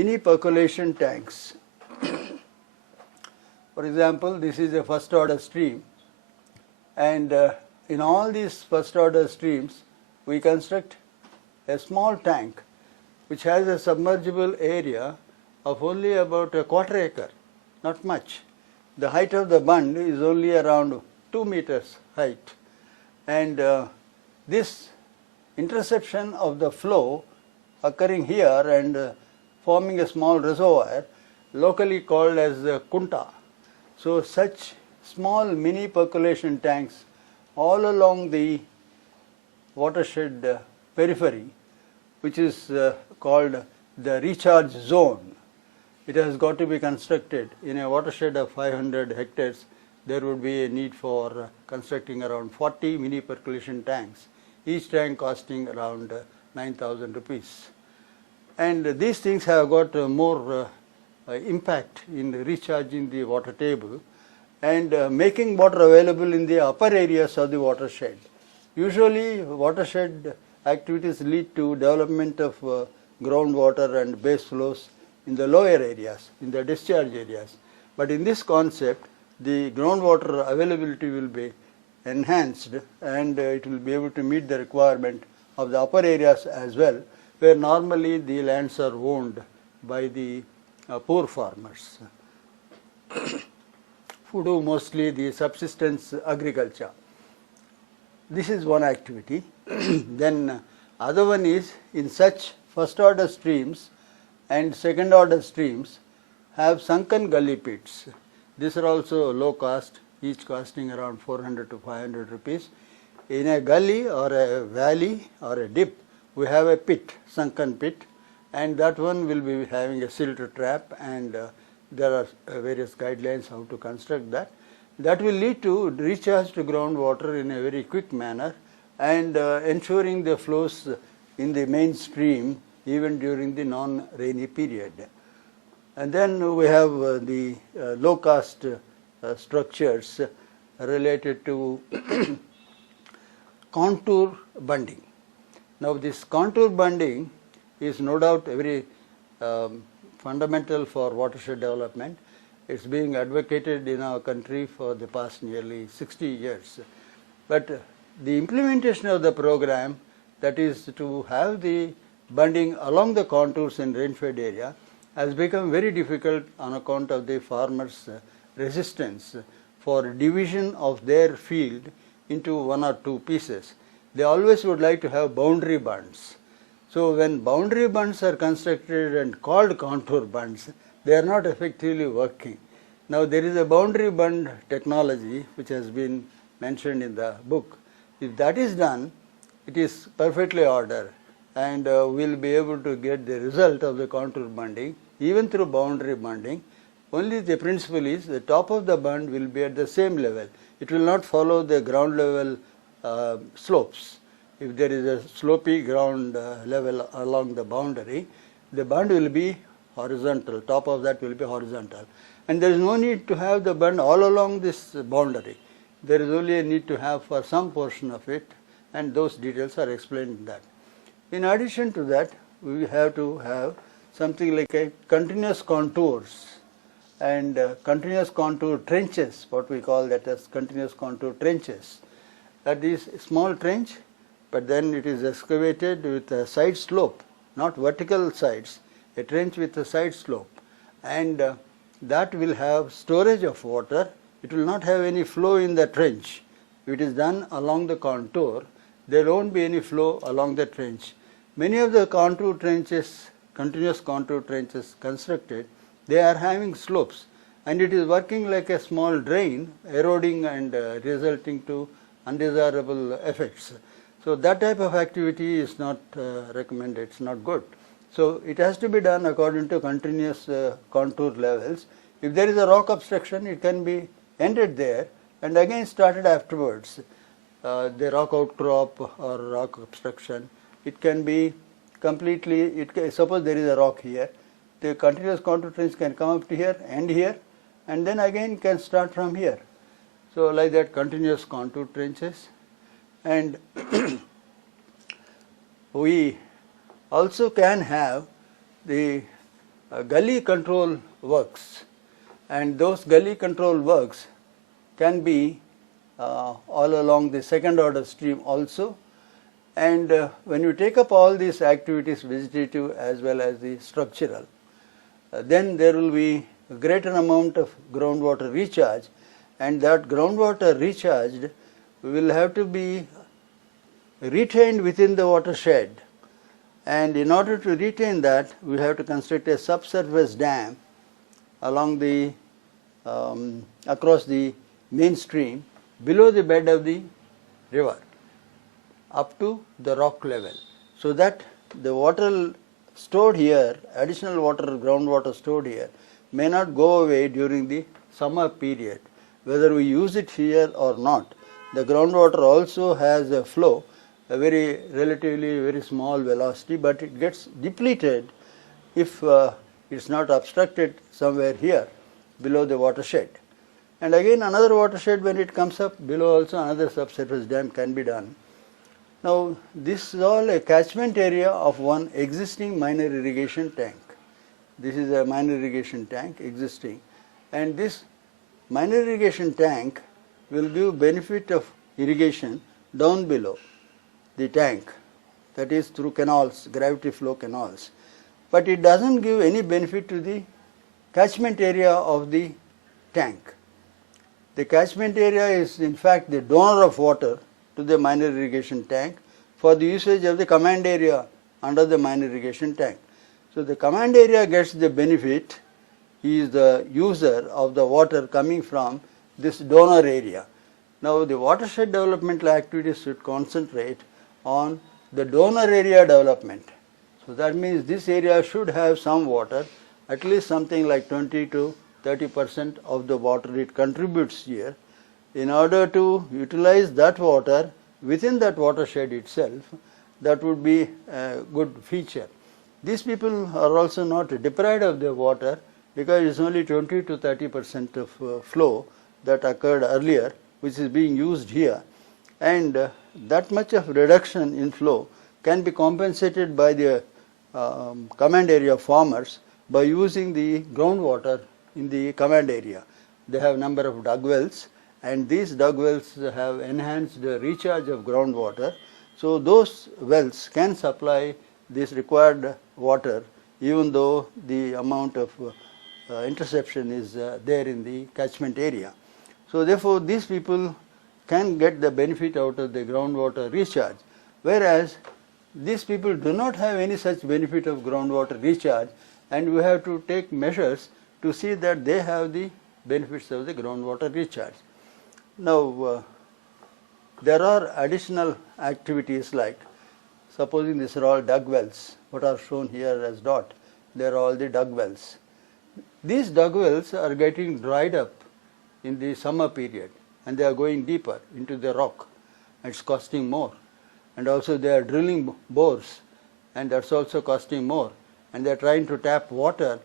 Mini percolation tanks. For example, this is a first order stream, and in all these first order streams we construct a small tank which has a submergible area of only about a quarter acre, not much. The height of the bund is only around 2 meters height, and this interception of the flow occurring here and forming a small reservoir locally called as kunta. So such small mini percolation tanks all along the watershed periphery, which is called the recharge zone. It has got to be constructed in a watershed of 500 hectares. There would be a need for constructing around 40 mini percolation tanks, each tank costing around 9,000 rupees. And these things have got more impact in recharging the water table and making water available in the upper areas of the watershed. Usually watershed activities lead to development of groundwater and base flows in the lower areas, in the discharge areas. But in this concept, the groundwater availability will be enhanced, and it will be able to meet the requirement of the upper areas as well, where normally the lands are owned by the poor farmers who do mostly the subsistence agriculture. This is one activity. Then other one is, in such first order streams and second order streams have sunken gully pits. These are also low cost, each costing around 400 to 500 rupees. In a gully or a valley or a dip, we have a pit, sunken pit, and that one will be having a silt trap, and there are various guidelines how to construct that. That will lead to recharged groundwater in a very quick manner and ensuring the flows in the main stream even during the non-rainy period. And then we have the low-cost structures related to contour bunding. Now this contour bunding is no doubt very fundamental for watershed development. It's being advocated in our country for the past nearly 60 years. But the implementation of the program, that is to have the bunding along the contours in rainfed area, has become very difficult on account of the farmers' resistance for division of their field into one or two pieces. They always would like to have boundary bunds. So when boundary bunds are constructed and called contour bunds, they are not effectively working. Now there is a boundary bund technology which has been mentioned in the book. If that is done, it is perfectly ordered, and we will be able to get the result of the contour bunding even through boundary bunding. Only the principle is the top of the bund will be at the same level. It will not follow the ground level slopes. If there is a slopy ground level along the boundary, the bund will be horizontal, top of that will be horizontal. And there is no need to have the bund all along this boundary. There is only a need to have for some portion of it, and those details are explained in that. In addition to that, we have to have something like a continuous contours and continuous contour trenches, what we call that as continuous contour trenches. That is a small trench, but then it is excavated with a side slope, not vertical sides, a trench with a side slope, and that will have storage of water. It will not have any flow in the trench. If it is done along the contour, there won't be any flow along the trench. Many of the contour trenches, continuous contour trenches constructed, they are having slopes, and it is working like a small drain, eroding and resulting to undesirable effects. So that type of activity is not recommended, it's not good. So it has to be done according to continuous contour levels. If there is a rock obstruction, it can be ended there and again started afterwards. The rock outcrop or rock obstruction, it can be completely, suppose there is a rock here, the continuous contour trench can come up to here, end here, and then again can start from here. So like that, continuous contour trenches. And we also can have the gully control works, and those gully control works can be all along the second order stream also. And when you take up all these activities, vegetative as well as the structural, then there will be a greater amount of groundwater recharge, and that groundwater recharged will have to be retained within the watershed. And in order to retain that, we have to construct a subsurface dam along the across the main stream below the bed of the river up to the rock level, so that the water stored here, additional water, groundwater stored here, may not go away during the summer period. Whether we use it here or not, the groundwater also has a flow, a relatively very small velocity, but it gets depleted if it's not obstructed somewhere here below the watershed. And again another watershed, when it comes up below, also another subsurface dam can be done. Now this is all a catchment area of one existing minor irrigation tank. This is a minor irrigation tank existing, and this minor irrigation tank will give benefit of irrigation down below the tank, that is through canals, gravity flow canals, but it doesn't give any benefit to the catchment area of the tank. The catchment area is in fact the donor of water to the minor irrigation tank for the usage of the command area under the minor irrigation tank. So the command area gets the benefit, he is the user of the water coming from this donor area. Now the watershed developmental activities should concentrate on the donor area development. So that means this area should have some water, at least something like 20 to 30% of the water it contributes here. In order to utilize that water within that watershed itself, that would be a good feature. These people are also not deprived of their water, because it is only 20 to 30% of flow that occurred earlier, which is being used here, and that much of reduction in flow can be compensated by the command area farmers by using the groundwater in the command area. They have number of dug wells, and these dug wells have enhanced the recharge of groundwater. So those wells can supply this required water, even though the amount of interception is there in the catchment area. So therefore these people can get the benefit out of the groundwater recharge, whereas these people do not have any such benefit of groundwater recharge, and we have to take measures to see that they have the benefits of the groundwater recharge. Now there are additional activities, like supposing these are all dug wells, what are shown here as dot, they are all the dug wells. These dug wells are getting dried up in the summer period, and they are going deeper into the rock. It's costing more, and also they are drilling bores, and that's also costing more, and they are trying to tap water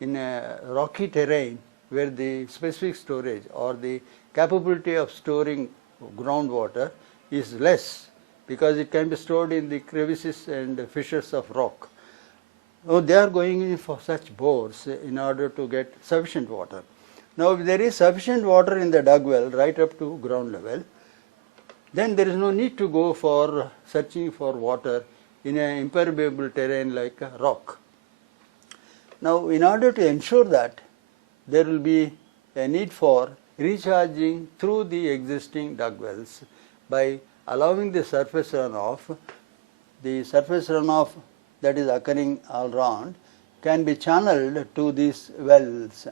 in a rocky terrain where the specific storage or the capability of storing groundwater is less, because it can be stored in the crevices and fissures of rock. So they are going in for such bores in order to get sufficient water. Now if there is sufficient water in the dug well right up to ground level, then there is no need to go for searching for water in an impermeable terrain like a rock. Now in order to ensure that, there will be a need for recharging through the existing dug wells by allowing the surface runoff. The surface runoff that is occurring all around can be channeled to these wells,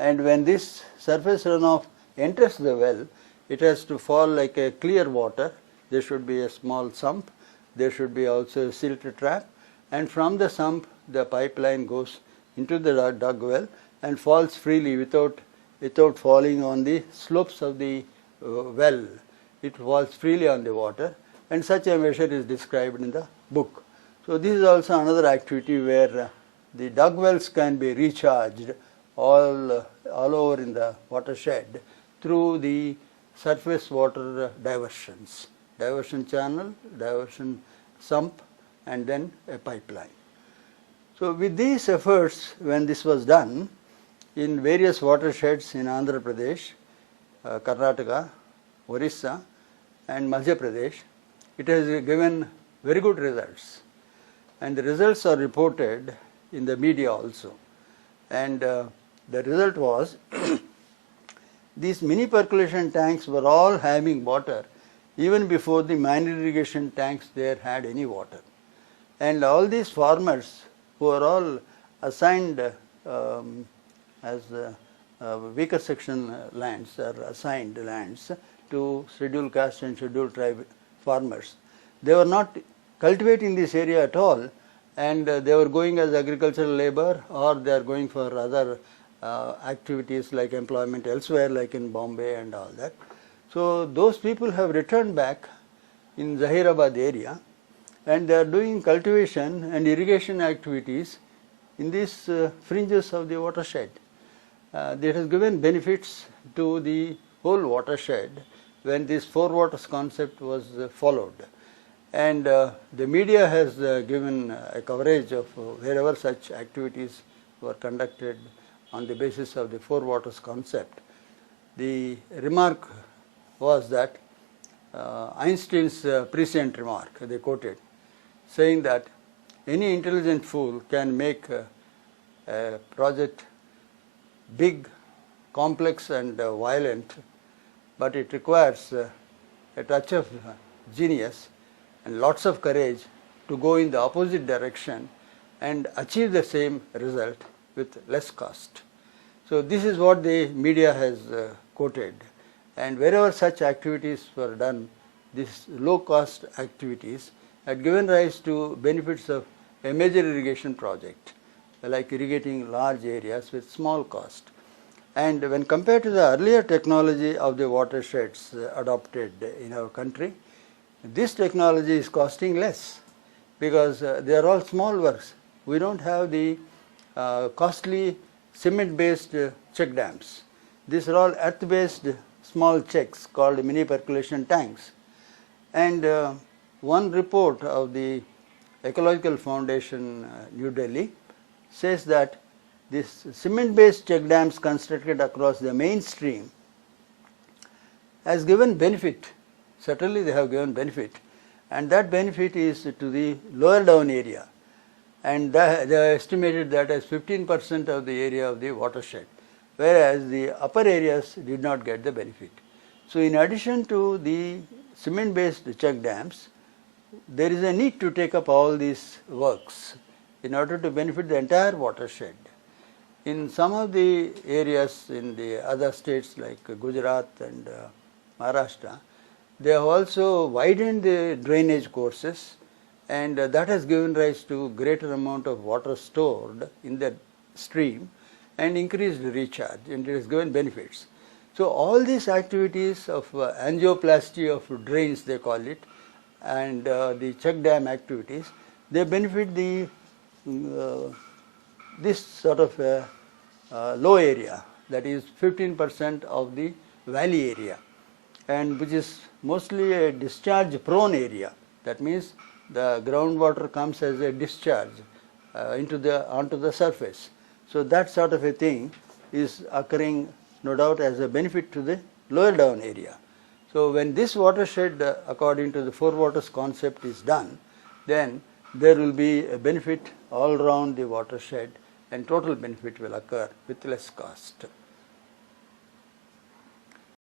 and when this surface runoff enters the well, it has to fall like a clear water. There should be a small sump, there should be also a silt trap, and from the sump the pipeline goes into the dug well and falls freely without falling on the slopes of the well. It falls freely on the water, and such a measure is described in the book. So this is also another activity where the dug wells can be recharged all over in the watershed through the surface water diversions, diversion channel, diversion sump, and then a pipeline. So with these efforts, when this was done in various watersheds in Andhra Pradesh, Karnataka, Orissa and Madhya Pradesh, it has given very good results, and the results are reported in the media also. And the result was these mini percolation tanks were all having water even before the minor irrigation tanks there had any water. And all these farmers who are all assigned as weaker section lands, or assigned lands to scheduled caste and scheduled tribe farmers, they were not cultivating this area at all, and they were going as agricultural labor, or they are going for other activities like employment elsewhere, like in Bombay and all that. So those people have returned back in Zahirabad area, and they are doing cultivation and irrigation activities in these fringes of the watershed. That has given benefits to the whole watershed when this four waters concept was followed. And the media has given a coverage of wherever such activities were conducted on the basis of the four waters concept. The remark was that Einstein's prescient remark, they quoted, saying that any intelligent fool can make a project big, complex and violent, but it requires a touch of genius and lots of courage to go in the opposite direction and achieve the same result with less cost. So this is what the media has quoted, and wherever such activities were done, these low cost activities had given rise to benefits of a major irrigation project, like irrigating large areas with small cost. And when compared to the earlier technology of the watersheds adopted in our country, this technology is costing less, because they are all small works. We don't have the costly cement-based check dams. These are all earth-based small checks called mini percolation tanks. And one report of the Ecological Foundation, New Delhi, says that this cement-based check dams constructed across the main stream has given benefit. Certainly they have given benefit, and that benefit is to the lower down area, and they estimated that as 15% of the area of the watershed, whereas the upper areas did not get the benefit. So in addition to the cement-based check dams, there is a need to take up all these works in order to benefit the entire watershed. In some of the areas in the other states like Gujarat and Maharashtra, they have also widened the drainage courses, and that has given rise to greater amount of water stored in the stream and increased recharge, and it has given benefits. So all these activities of angioplasty of drains, they call it, and the check dam activities, they benefit the this sort of low area, that is 15% of the valley area, and which is mostly a discharge prone area. That means the groundwater comes as a discharge onto the surface. So that sort of a thing is occurring, no doubt, as a benefit to the lower down area. So when this watershed, according to the four waters concept, is done, then there will be a benefit all around the watershed, and total benefit will occur with less cost.